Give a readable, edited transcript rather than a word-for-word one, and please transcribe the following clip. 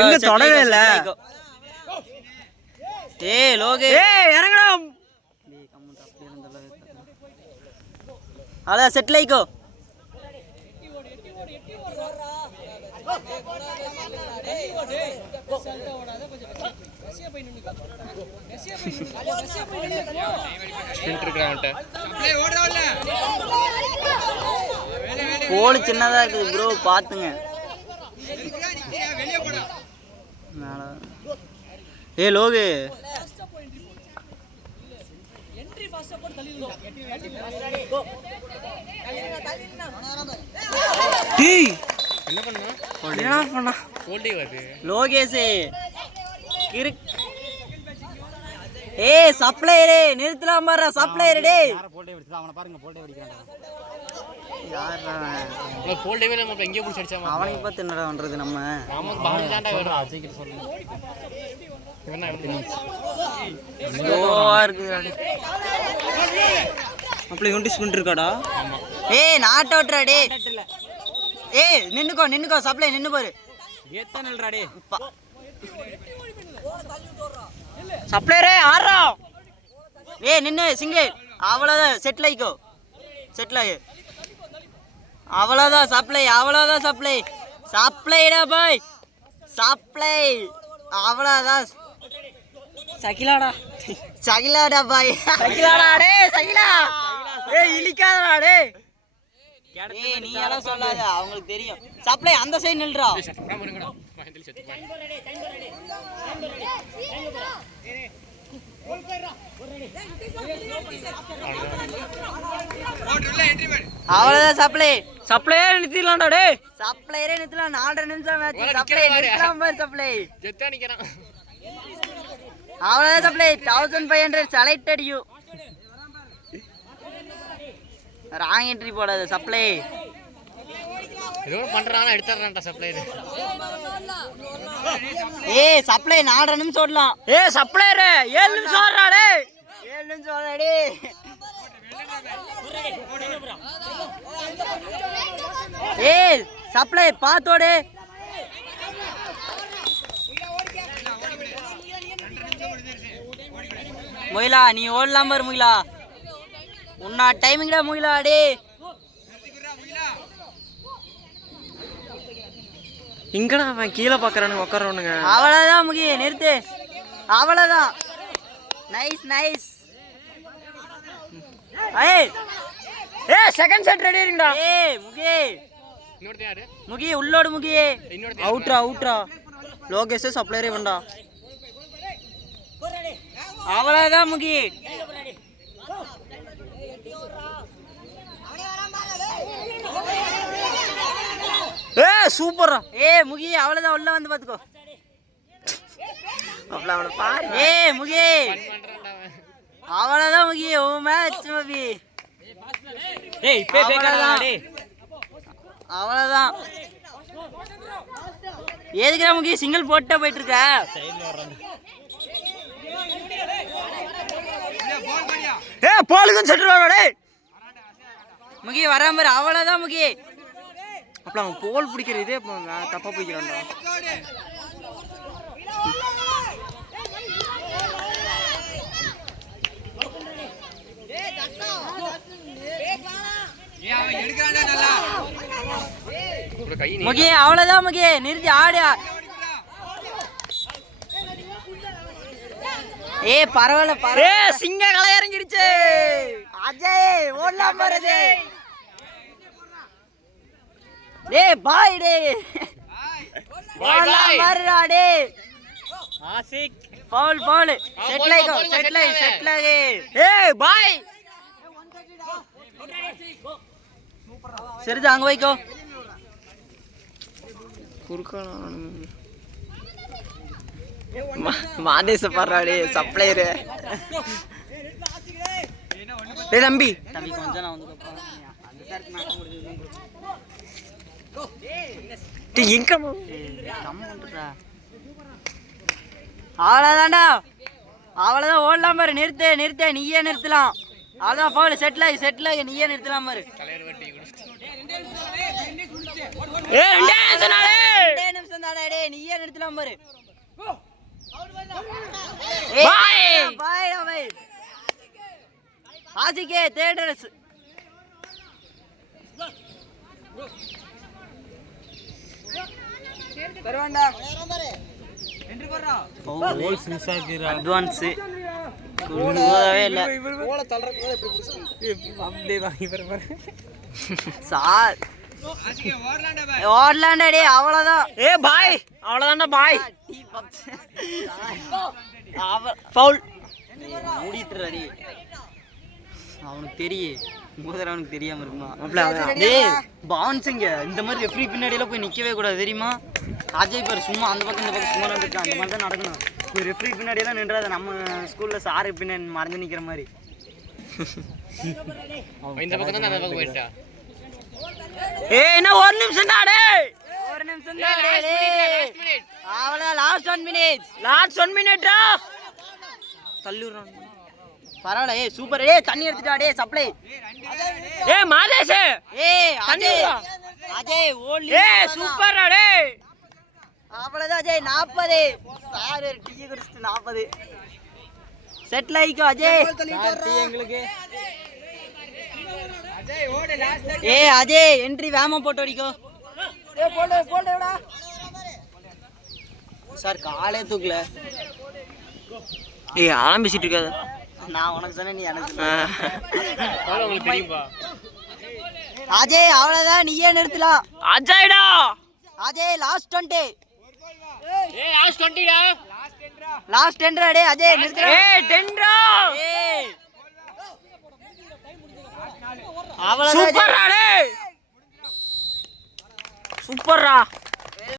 எங்க தொடவே இல்ல. ஏய் லோகே இறங்கடா. அட செட்டில் ஆயிக்கோ. கோல் சின்னதா இருக்குது ப்ரோ, பாத்துங்க. ஏ லோகு என்ன பண்ணா லோகேஷ் ஏய் சப்ளையரே நிறுத்தலாம் பாரு. சப்ளையர் டேய் அவனை பாருங்க போல்டே வெடிக்கிறான்டா. யாரா அவன் போல்டேவே நம்ம எங்க போய் அடிச்சாமா. அவனுக்கு பார்த்து என்னடா பண்றது நம்ம. நாம பால் தான்டா வேணும். அஜய்க்கு சொல்லு. இவனா எடுத்து ஸ்லோவா இருக்குடா. அப்படியே ஒண்டி ஸ்பின் இருக்காடா. ஏய் நாட் அவுட்ரா டேய். ஏய் நின்னுக்கோ சப்ளை நின்னு பாரு. ஏத்தா நில்றா டேய். சப்ளையரே ஆறா. ஏய் நின்னு சிங்கிள். அவ்வளவுதான் செட்டில் ஆயிக்கோ. செட்டில் ஆயி. அவ்வளவுதான் சப்ளை. சப்ளைடா பாய். சப்ளை. அவ்வளவுதான். சகிலாடா பாய். சகிலாடா டேய் சகிலா. ஏய் இலிக்காதடா டேய். ஏய் நீ எல்லாம் சொல்லாத, அவங்களுக்கு தெரியும். சப்ளை அந்த சைடு நில்றா. அவ்வளவுதான் சப்ளையே நிறுத்திடலாம்டா டேய். சப்ளையரே நிறுத்தலாம். 4.5 நிமிஷம் மேட்ச். சப்ளை நிறுத்தலாம் பாரு. சப்ளை அவ்வளவுதான். Supply 1500 selected you. Wrong entry போடாத சப்ளை. ஏதோ பண்றானா எடுத்துறான்டா சப்ளையர். ஏய் சப்ளை 4.5 நிமிஷம் ஓடலாம். ஏய் சப்ளையர் 7 நிமிஷம் ஓடுறா டேய். 7 நிமிஷம் ஓடுறா டேய். ஏய் சப்ளை பாத்தோடு. முயலா நீ ஓடலாம் பாரு. முயலா உன்னா டைமிங்டா முயலா டேய். இங்கடா அவன் கீழே பாக்குறானு உட்காரவனுங்க. அவ்வளவுதான் முகி நிறுத்து. அவ்வளவுதான். நைஸ். ஏய் செகண்ட் செட் ரெடி இருங்கடா. ஏய் முகி உள்ளோடு முகி. அவுட்ரா லோகேஷ் சப்ளையரே வந்தா. அவ்வளவுதான் முகி. சூப்பரா. முகி அவ்வளவுதான். உள்ள வந்து பாத்துக்கோ. அப்பல அவன பாரு. முகி அவ்வளவுதான் முகி. ஓ மேட்ச் முகி. டேய் இப்பே பேக்கடா டேய். அவ்வளவுதான். எதுக்குடா முகி சிங்கிள் போட்டா போயிட்டு இருக்க. சைடுல வர்றாங்க. பாலுக்கு செட் வரடா டேய். முகி வராம பாரு. அவ்வளவுதான் முகி. அப்பல அவன் போல் பிடிக்கிற இதே தப்பா போய்க்கிறான்டா. முகி அவ்வளவுதான் முகி. நிறுத்தி ஆடு. பரவாயில்ல. சிங்க களை இறங்கிடுச்சு. அஜய் ஓடலாம் பாரு. டேய் பாய் டேய். ஓடலாம் பாருடா டேய். ஆசிக் ஃபவுல். செட்டில் ஆகி. ஏய் பாய். சரிதா அங்க வைக்கோ. மாதேச பாடுறாடே சப்ளையரு. டேய் தம்பி கொஞ்சம் நான் வந்து எங்க அவ்வளவுதான்டா. அவ்வளவுதான். ஓடலாம் பாரு. நிறுத்த நீயே நிறுத்தலாம். அதான் ஃபவுல். செட்டில் ஆகி நீயே நிறுத்தலாம் பாரு. ரெண்டே நிமிஷம் தானே டேய், நீயே நிறுத்தலாம் பாரு. பாய் ஆசிகே தேடரஸ் பரவாண்டா என்று போறா கோல்ஸ் மிஸ் ஆகிரா. அட்வான்ஸ் போடவே இல்ல. கோல தள்ளறதுக்கு எப்படி புடிச்சு அப்படியே வாங்கி பாரு. சார் ஆசிகே ஓர்லாண்டா டேய், அவ்வளவுதான். பாய் அவ்வளவுதான்டா பாய். ஃபவுல் மூடிட்டுறாடி. அவனுக்கு தெரியும் முதல்ல, அவனுக்கு தெரியாம இருக்குமா? டேய் பவுன்ஸிங்க இந்த மாதிரி ரெஃப்ரி பின்னாடியில போய் நிக்கவே கூடாது தெரியுமா? அஜய் பாரு சும்மா அந்த பக்கம் இந்த பக்கம் சும்மா நின்றுட்டு அந்த மாதிரி தான் நடக்கணும். போய் ரெஃப்ரி பின்னாடியெல்லாம் நின்றாத. நம்ம ஸ்கூல்ல சாரு பின்னாடி மறைஞ்சு நிக்கிற மாதிரி. இந்த பக்கம் தான் அந்த பக்கம் போயிட்டா. என்ன ஒரு நிமிஷம் தான் டேய், ஒரு நிமிஷம் தான் டேய். அவ்வளவுதான், லாஸ்ட் 1 மினிட்டா தள்ளிடுறான். பரவாயில்ல. சூப்பர். தண்ணி எடுத்துட்டா supply. Madhesh Ajay only. Super. அவ்வளவுதான் அஜய். 40 சார் டீ குடிச்சிட்டு 40 செட்டில் ஆயிக்கோ அஜய். எங்களுக்கு அஜய் என்ட்ரி வேமா போட்டு அடிக்கோ. சார் காலே தூக்கல. ஆரம்பிச்சிட்டு இருக்காது. நான் உனக்கு சொன்ன, நீ எனக்கு தெரியும்பா. அஜய் அவ்வளவுதான், நீயே நிறுத்தலாம். அஜய்டா அஜய் லாஸ்ட் 20. லாஸ்ட் 10 டே அஜய் நிறுத்துறா. 10 அவ்வளவுதான். சூப்பர்ரா.